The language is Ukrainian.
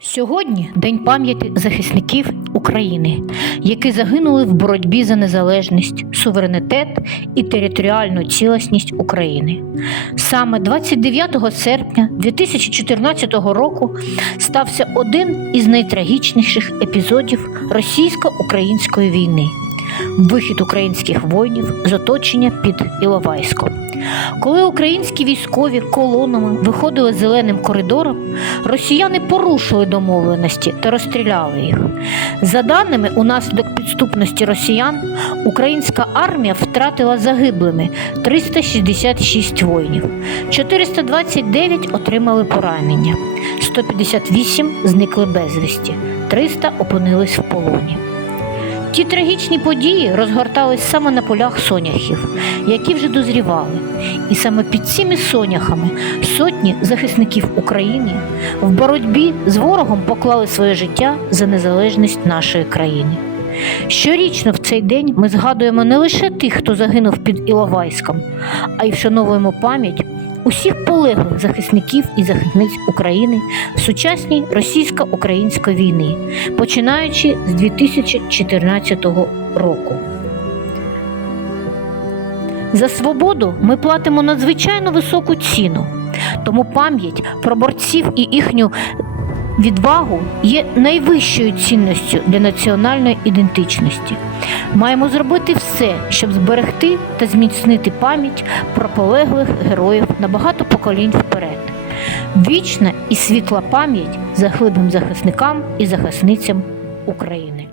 Сьогодні День пам'яті захисників України, які загинули в боротьбі за незалежність, суверенітет і територіальну цілісність України. Саме 29 серпня 2014 року стався один із найтрагічніших епізодів російсько-української війни вихід українських воїнів з оточення під Іловайськом. Коли українські військові колонами виходили зеленим коридором, росіяни порушили домовленості та розстріляли їх. За даними унаслідок підступності росіян, українська армія втратила загиблими 366 воїнів, 429 отримали поранення, 158 зникли безвісті, 300 опинились в полоні. Ті трагічні події розгортались саме на полях соняхів, які вже дозрівали. І саме під цими соняхами сотні захисників України в боротьбі з ворогом поклали своє життя за незалежність нашої країни. Щорічно в цей день ми згадуємо не лише тих, хто загинув під Іловайськом, а й вшановуємо пам'ять усіх полеглих захисників і захисниць України в сучасній російсько-української війни, починаючи з 2014 року. За свободу ми платимо надзвичайно високу ціну, тому пам'ять про борців і їхню відвагу є найвищою цінністю для національної ідентичності. Маємо зробити все, щоб зберегти та зміцнити пам'ять про полеглих героїв на багато поколінь вперед. Вічна і світла пам'ять загиблим захисникам і захисницям України.